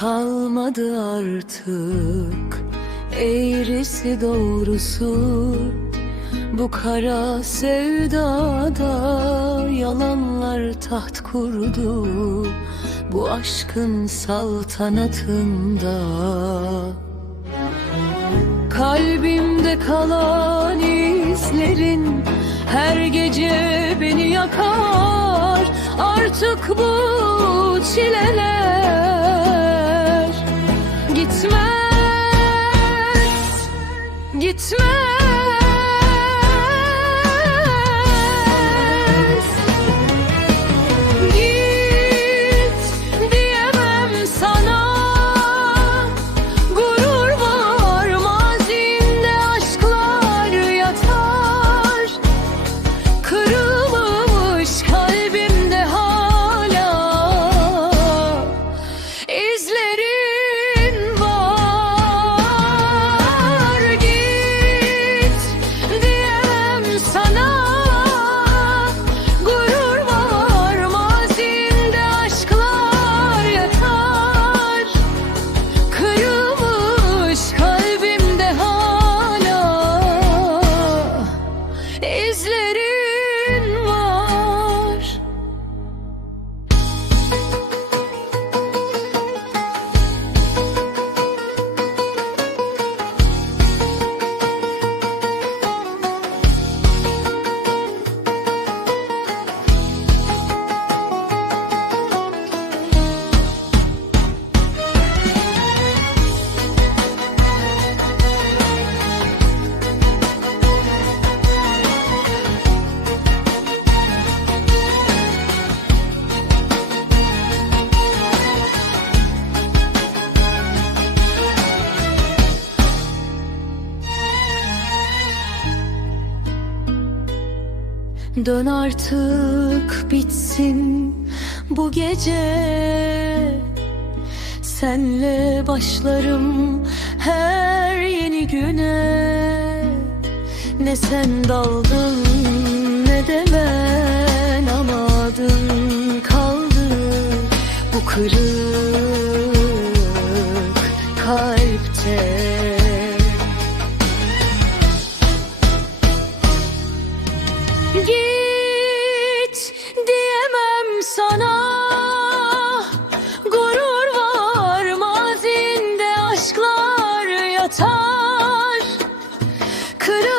kalmadı artık. Eğrisi doğrusu Bu kara sevdada Yalanlar taht kurdu. Bu aşkın saltanatında Kalbimde kalan izlerin her gece beni yakar. Artık bu çileler Smile. İzlerin Dön artık bitsin bu gece. Senle başlarım her yeni güne. Ne sen daldın ne de ben amadın kaldı. Bu kırık kalpte 그래